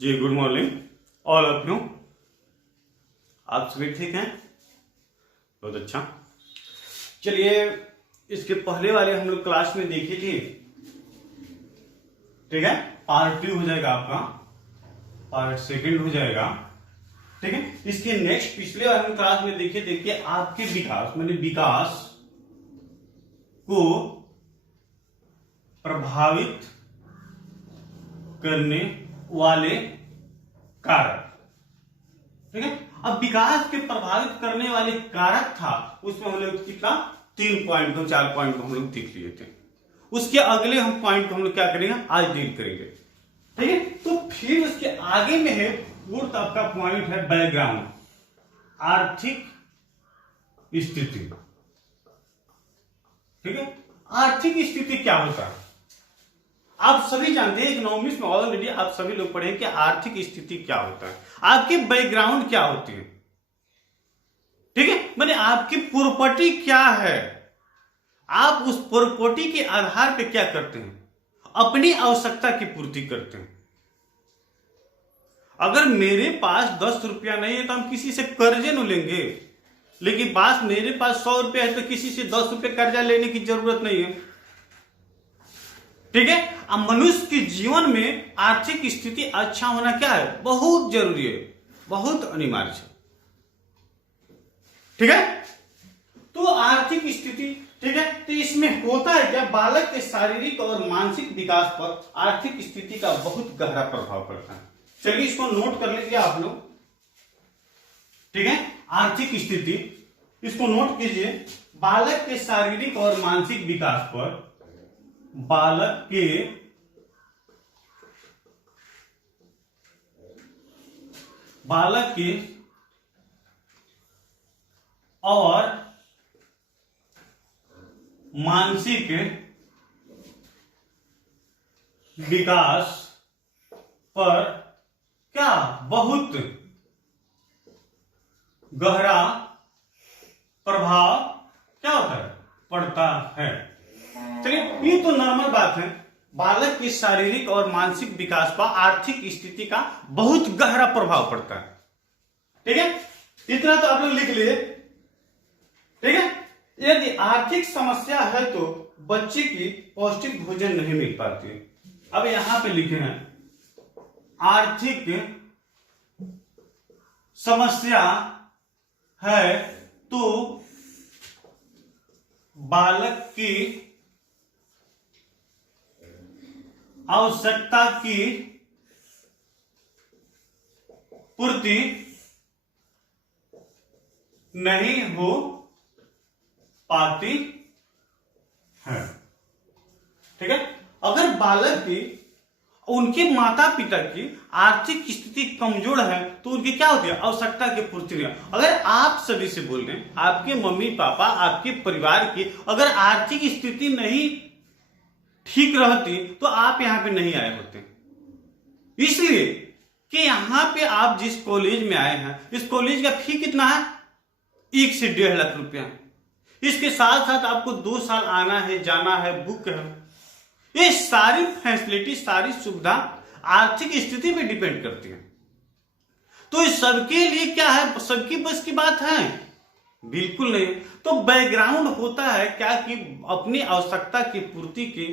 Ji good morning all of you. आप सभी ठीक हैं? बहुत अच्छा। चलिए, इसके पहले वाले हम लोग क्लास में देखे थे, ठीक है। पार्ट 2 हो जाएगा आपका, पार्ट सेकंड हो जाएगा, ठीक है। इसके नेक्स्ट पिछले वाले हम क्लास में देखे थे कि आपके विकास माने विकास को प्रभावित करने वाले कारक, ठीक है। अब विकास के प्रभावित करने वाले कारक था, उसमें हम लोग कितना 3 पॉइंट को 4 पॉइंट को हम लोग देख लिए थे। उसके अगले हम पॉइंट को हम लोग क्या करेंगे, आज डील करेंगे, ठीक है। तो फिर उसके आगे में है फोर्थ आपका पॉइंट है बैकग्राउंड, आर्थिक स्थिति, ठीक है। आर्थिक स्थिति क्या होता है आप सभी जानते हैं, इकोनॉमिक्स में ऑलरेडी आप सभी लोग पढ़े कि आर्थिक स्थिति क्या होता है, आपकी बैकग्राउंड क्या होती है, ठीक है। माने आपकी प्रॉपर्टी क्या है, आप उस प्रॉपर्टी के आधार पे क्या करते हैं, अपनी आवश्यकता की पूर्ति करते हैं। अगर मेरे पास 10 रुपया नहीं है तो हम किसी से कर्जे न लेंगे, लेकिन पास मेरे पास 100 रुपया है तो किसी से 10 रुपये कर्जा लेने की जरूरत नहीं है, ठीक है। अब मनुष्य के जीवन में आर्थिक स्थिति अच्छा होना क्या है, बहुत जरूरी है, बहुत अनिवार्य है, ठीक है। तो आर्थिक स्थिति, ठीक है। तो इसमें होता है क्या, बालक के शारीरिक और मानसिक विकास पर आर्थिक स्थिति का बहुत गहरा प्रभाव पड़ता है। चलिए इसको नोट कर लीजिए आप लोग, ठीक है। आर्थिक स्थिति, इसको नोट कीजिए। बालक के शारीरिक और मानसिक विकास पर बालक के और मानसिक विकास पर क्या बहुत गहरा प्रभाव क्या होता है, पड़ता है। चलिए, ये तो नॉर्मल बात है, बालक के शारीरिक और मानसिक विकास पर आर्थिक स्थिति का बहुत गहरा प्रभाव पड़ता है, ठीक है। इतना तो आप लोग लिख लिए, ठीक है। यदि आर्थिक समस्या है तो बच्चे की पौष्टिक भोजन नहीं मिल पाती। अब यहां पे लिखे हैं आर्थिक समस्या है तो बालक की आवश्यकता की पूर्ति नहीं हो पाती है, ठीक है। अगर बालक की, उनके माता पिता की आर्थिक स्थिति कमजोर है तो उनकी क्या होती है, आवश्यकता की पूर्ति नहीं। अगर आप सभी से बोल रहे हैं, आपके मम्मी पापा, आपके परिवार की अगर आर्थिक स्थिति नहीं ठीक रहती तो आप यहां पे नहीं आए होते। इसलिए कि यहां पे आप जिस कॉलेज में आए हैं, इस कॉलेज का फी कितना है, 1 से 1.5 लाख रुपया। इसके साथ साथ आपको 2 साल आना है, जाना है, बुक है, ये सारी फैसिलिटी, सारी सुविधा आर्थिक स्थिति पे डिपेंड करती है। तो इस सबके लिए क्या है, सबकी बस की बात है, बिल्कुल नहीं। तो बैकग्राउंड होता है क्या कि अपनी आवश्यकता की पूर्ति की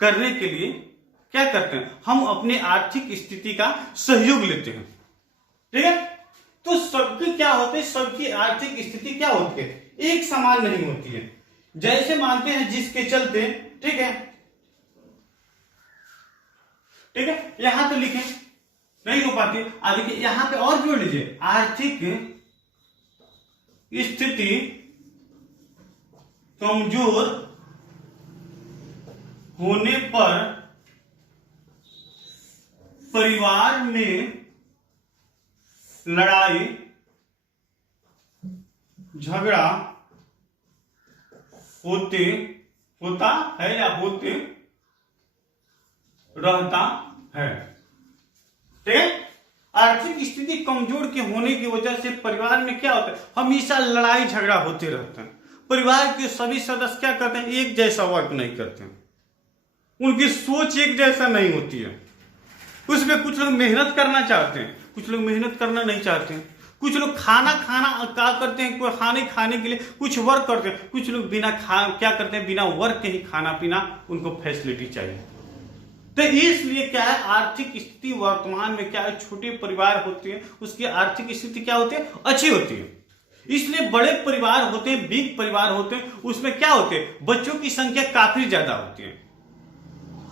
करने के लिए क्या करते हैं, हम अपनी आर्थिक स्थिति का सहयोग लेते हैं, ठीक है। तो सबकी क्या होते है, सबकी आर्थिक स्थिति क्या होती है, एक समान नहीं होती है। जैसे मानते हैं जिसके चलते, ठीक है, ठीक है, यहां तो लिखे नहीं हो पाती। देखिए यहां पे और जोड़ लीजिए, आर्थिक स्थिति कमजोर होने पर परिवार में लड़ाई झगड़ा होता है या होते रहता है, ठीक है। आर्थिक स्थिति कमजोर के होने की वजह से परिवार में क्या होता है, हमेशा लड़ाई झगड़ा होते रहते हैं। परिवार के सभी सदस्य क्या करते हैं, एक जैसा वर्क नहीं करते हैं, उनकी सोच एक जैसा नहीं होती है, उसमें कुछ लोग मेहनत करना चाहते हैं, कुछ लोग मेहनत करना नहीं चाहते हैं, कुछ लोग खाना क्या करते हैं, खाने के लिए कुछ वर्क करते हैं, कुछ लोग क्या करते हैं, बिना वर्क के ही खाना पीना उनको फैसिलिटी चाहिए। तो इसलिए क्या है, आर्थिक स्थिति वर्तमान में क्या है, छोटे परिवार होते हैं उसकी आर्थिक स्थिति क्या होती है, अच्छी होती है। इसलिए बड़े परिवार होते हैं, बिग परिवार होते हैं, उसमें क्या होते हैं, बच्चों की संख्या काफी ज्यादा होती है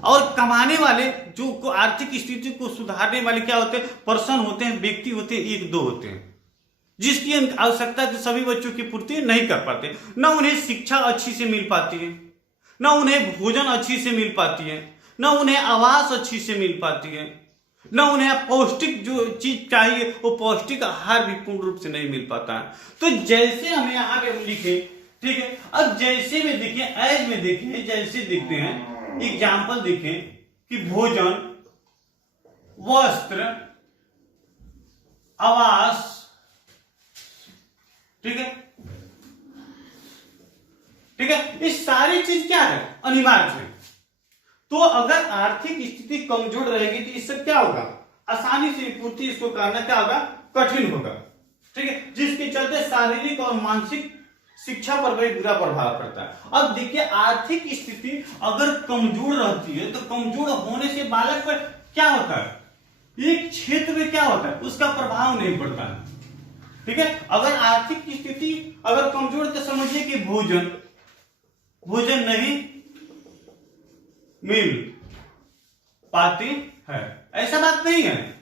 और कमाने वाले जो आर्थिक स्थिति को सुधारने वाले क्या होते हैं, पर्सन होते हैं, व्यक्ति होते हैं, एक दो होते हैं, जिसकी आवश्यकता सभी बच्चों की पूर्ति नहीं कर पाते। न उन्हें शिक्षा अच्छी से मिल पाती है, न उन्हें भोजन अच्छी से मिल पाती है, न उन्हें आवास अच्छी से मिल पाती है, न उन्हें पौष्टिक जो चीज चाहिए वो पौष्टिक आहार भी पूर्ण रूप से नहीं मिल पाता है। तो जैसे हमें यहाँ पे लिखे, ठीक है, अब जैसे में देखें, एज में देखें, जैसे देखते हैं एग्जाम्पल देखें कि भोजन, वस्त्र, आवास, ठीक है, ठीक है, ये सारी चीज क्या है, अनिवार्य है। तो अगर आर्थिक स्थिति कमजोर रहेगी तो इससे क्या होगा, आसानी से पूर्ति इसको करना क्या होगा, कठिन होगा, ठीक है, जिसके चलते शारीरिक और मानसिक शिक्षा पर भी बुरा प्रभाव पड़ता है। अब देखिए, आर्थिक स्थिति अगर कमजोर रहती है तो कमजोर होने से बालक पर क्या होता है, एक क्षेत्र में क्या होता है, उसका प्रभाव नहीं पड़ता है, ठीक है। अगर आर्थिक स्थिति अगर कमजोर तो समझिए कि भोजन नहीं मिल पाती है, ऐसा बात नहीं है।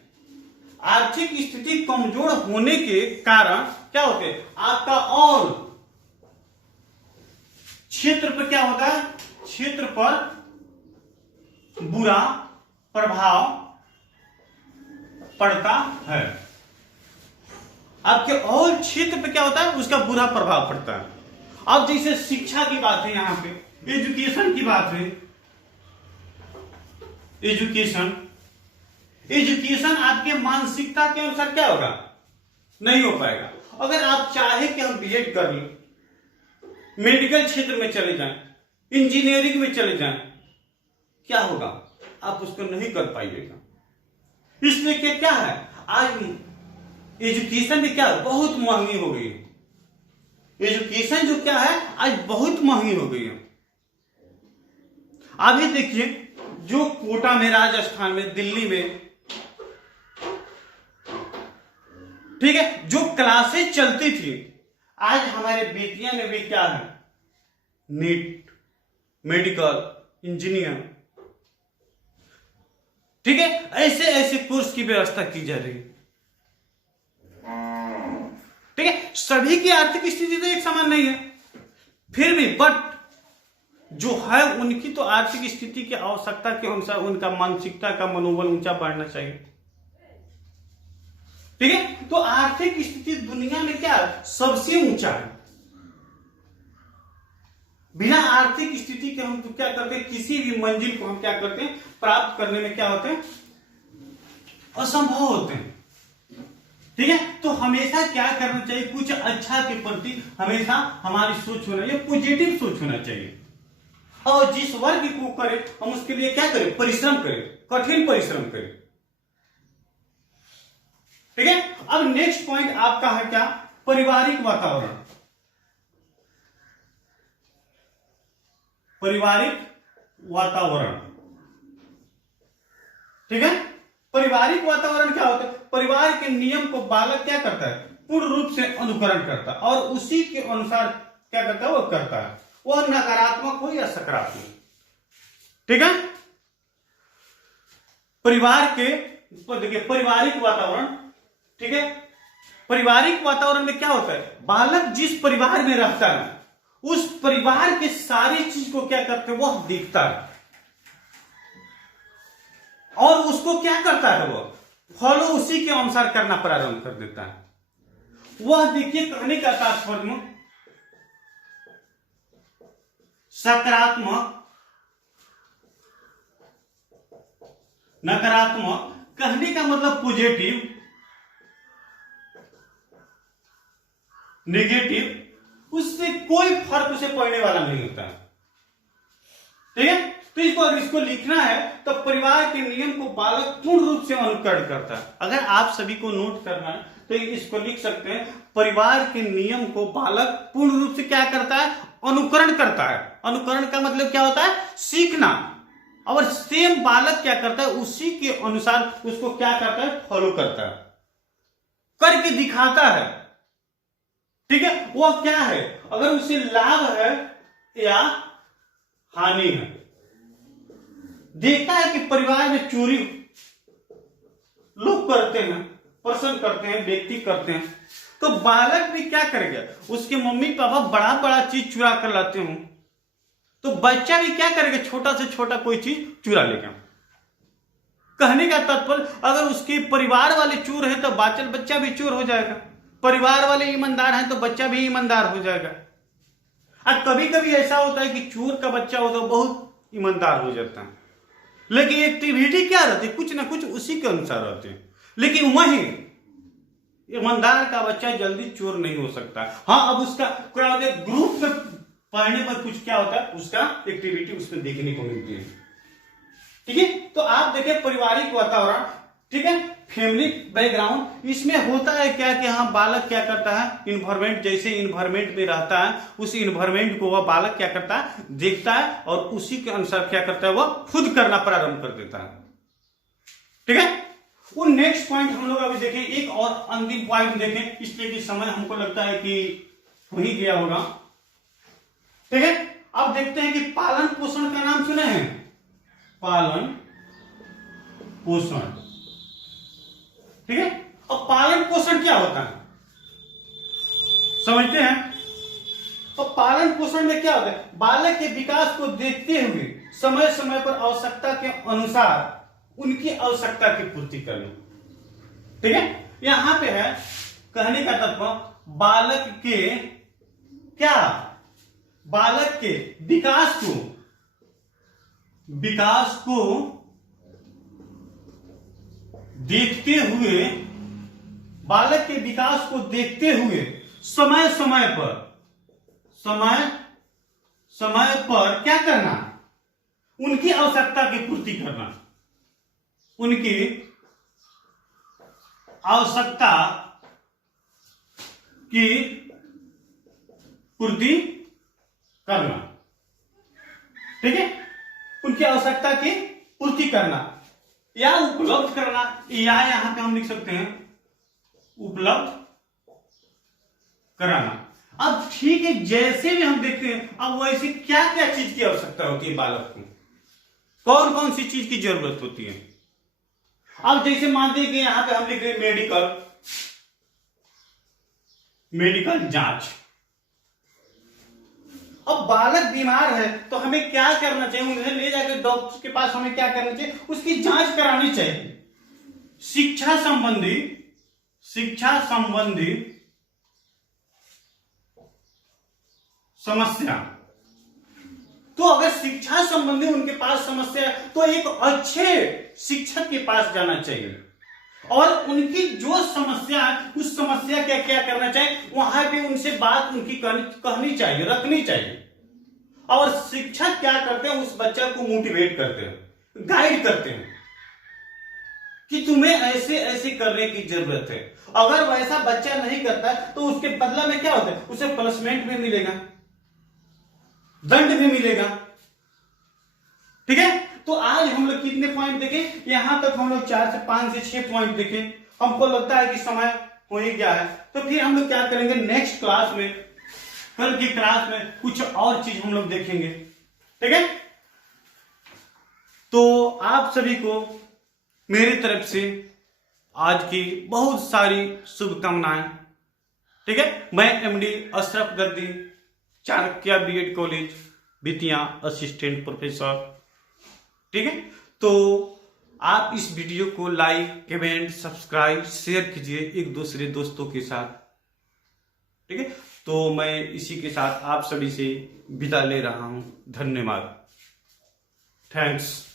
आर्थिक स्थिति कमजोर होने के कारण क्या होते हैं, आपका और क्षेत्र पर क्या होता है, क्षेत्र पर बुरा प्रभाव पड़ता है। आपके और क्षेत्र पे क्या होता है, उसका बुरा प्रभाव पड़ता है। अब जैसे शिक्षा की बात है, यहां पे एजुकेशन की बात है, एजुकेशन आपके मानसिकता के अनुसार क्या होगा, नहीं हो पाएगा। अगर आप चाहे कि हम बीएड कर लें, मेडिकल क्षेत्र में चले जाएं, इंजीनियरिंग में चले जाएं, क्या होगा, आप उसको नहीं कर पाइएगा। इसलिए कि क्या है, आज एजुकेशन भी क्या बहुत महंगी हो गई है। एजुकेशन जो क्या है आज बहुत महंगी हो गई है। अभी देखिए, जो कोटा में, राजस्थान में, दिल्ली में, ठीक है, जो क्लासेस चलती थी, आज हमारे बेतिया में भी क्या है, नीट, मेडिकल, इंजीनियर, ठीक है, ऐसे ऐसे कोर्स की व्यवस्था की जा रही है, ठीक है। सभी की आर्थिक स्थिति तो एक समान नहीं है, फिर भी बट जो है उनकी तो आर्थिक स्थिति की आवश्यकता के अनुसार उनका मानसिकता का मनोबल ऊंचा बढ़ना चाहिए, ठीक है। तो आर्थिक स्थिति दुनिया में क्या है, सबसे ऊंचा है। बिना आर्थिक स्थिति के हम तो क्या करते हैं, किसी भी मंजिल को हम क्या करते हैं, प्राप्त करने में क्या होते हैं, असंभव होते हैं, ठीक है। तो हमेशा क्या करना चाहिए, कुछ अच्छा के प्रति हमेशा हमारी सोच होना चाहिए, पॉजिटिव सोच होना चाहिए, और जिस वर्ग को करें हम उसके लिए क्या करें, परिश्रम करें, कठिन परिश्रम करें, ठीक है। अब नेक्स्ट पॉइंट आपका है क्या, पारिवारिक वातावरण। पारिवारिक वातावरण, ठीक है। पारिवारिक वातावरण क्या होता है, परिवार के नियम को बालक क्या करता है, पूर्ण रूप से अनुकरण करता है और उसी के अनुसार क्या करता है, वो करता है, वह नकारात्मक हो या सकारात्मक, ठीक है। परिवार के देखिए, पारिवारिक वातावरण, ठीक है। पारिवारिक वातावरण में क्या होता है, बालक जिस परिवार में रहता है उस परिवार के सारी चीज को क्या करते हैं, वह देखता है और उसको क्या करता है, वो फॉलो उसी के अनुसार करना प्रारंभ कर देता है। वह देखिए, कहने का तात्पर्य सकारात्मक, नकारात्मक, कहने का मतलब पॉजिटिव, नेगेटिव, उससे कोई फर्क उसे पड़ने वाला नहीं होता है, ठीक है। तो इसको लिखना है तो परिवार के नियम को बालक पूर्ण रूप से अनुकरण करता है। अगर आप सभी को नोट करना है तो इसको लिख सकते हैं, परिवार के नियम को बालक पूर्ण रूप से क्या करता है, अनुकरण करता है। अनुकरण का मतलब क्या होता है, सीखना। और सेम बालक क्या करता है, उसी के अनुसार उसको क्या करता है, फॉलो करता है, करके दिखाता है। ठीक है, वो क्या है, अगर उसे लाभ है या हानि है। देखता है कि परिवार में चोरी लोग करते हैं, पर्सन करते हैं, व्यक्ति करते हैं, तो बालक भी क्या करेगा, उसके मम्मी पापा बड़ा बड़ा चीज चुरा कर लाते हो तो बच्चा भी क्या करेगा, छोटा से छोटा कोई चीज चुरा लेगा। कहने का तात्पर्य, अगर उसके परिवार वाले चोर हैं तो बच्चा भी चोर हो जाएगा, परिवार वाले ईमानदार हैं तो बच्चा भी ईमानदार हो जाएगा। और कभी कभी ऐसा होता है कि चोर का बच्चा होता है बहुत ईमानदार हो जाता है, लेकिन एक्टिविटी क्या रहती है, कुछ ना कुछ उसी के अनुसार रहते हैं। लेकिन वहीं ईमानदार का बच्चा जल्दी चोर नहीं हो सकता। हाँ, अब उसका क्या होता है, ग्रुप में पढ़ने पर कुछ क्या होता है, उसका एक्टिविटी उसमें देखने को मिलती है। ठीक है, तो आप देखें पारिवारिक वातावरण, ठीक है, फैमिली बैकग्राउंड, इसमें होता है क्या कि हाँ बालक क्या करता है, इन्वायरमेंट, जैसे इन्वायरमेंट में रहता है उस इन्वायरमेंट को वह बालक क्या करता है, देखता है और उसी के अनुसार क्या करता है, वह खुद करना प्रारंभ कर देता है। ठीक है, वो नेक्स्ट पॉइंट हम लोग अभी देखें, एक और अंतिम पॉइंट देखें, इसलिए कि समय हमको लगता है कि हो ही गया होगा। ठीक है, अब देखते हैं कि पालन पोषण का नाम सुने हैं, पालन पोषण। ठीक है, अब पालन पोषण क्या होता है समझते हैं। तो पालन पोषण में क्या होता है, बालक के विकास को देखते हुए समय समय पर आवश्यकता के अनुसार उनकी आवश्यकता की पूर्ति करना। ठीक है, यहां पे है कहने का तात्पर्य, बालक के विकास को देखते हुए, बालक के विकास को देखते हुए समय समय पर क्या करना, उनकी आवश्यकता की पूर्ति करना, उनकी आवश्यकता की पूर्ति करना। ठीक है, उनकी आवश्यकता की पूर्ति करना या उपलब्ध करना, या यहां पे हम लिख सकते हैं उपलब्ध कराना। अब ठीक है, जैसे भी हम देखते हैं, अब वैसे क्या क्या चीज की आवश्यकता होती है बालक को, कौन कौन सी चीज की जरूरत होती है। अब जैसे मानते हैं कि यहां पे हम लिख रहे हैं मेडिकल जांच। अब बालक बीमार है तो हमें क्या करना चाहिए, उन्हें ले जाकर डॉक्टर के पास हमें क्या करना चाहिए, उसकी जांच करानी चाहिए। शिक्षा संबंधी समस्या, तो अगर शिक्षा संबंधी उनके पास समस्या है तो एक अच्छे शिक्षक के पास जाना चाहिए और उनकी जो समस्या है उस समस्या का क्या करना चाहिए, वहां पे उनसे बात उनकी कहनी चाहिए, रखनी चाहिए। और शिक्षक क्या करते हैं, उस बच्चे को मोटिवेट करते हैं, गाइड करते हैं कि तुम्हें ऐसे ऐसे करने की जरूरत है। अगर वैसा बच्चा नहीं करता तो उसके बदला में क्या होता है, उसे पनिशमेंट भी मिलेगा, दंड भी मिलेगा। ठीक है, तो आज हम लोग कितने पॉइंट देखे, यहां तक हम लोग 4 से 5 से 6 पॉइंट देखे। हमको लगता है कि समय हो ही गया है, तो फिर हम लोग क्या करेंगे, नेक्स्ट क्लास में, कल की क्लास में कुछ और चीज हम लोग देखेंगे। ठीक है, तो आप सभी को मेरी तरफ से आज की बहुत सारी शुभकामनाएं। ठीक है, मैं MD Ashraf Gardi, Chanakya BEd college Bettiah, assistant professor. ठीक है, तो आप इस वीडियो को लाइक, कमेंट, सब्सक्राइब, शेयर कीजिए एक दूसरे दोस्तों के साथ। ठीक है, तो मैं इसी के साथ आप सभी से विदा ले रहा हूं। धन्यवाद, थैंक्स।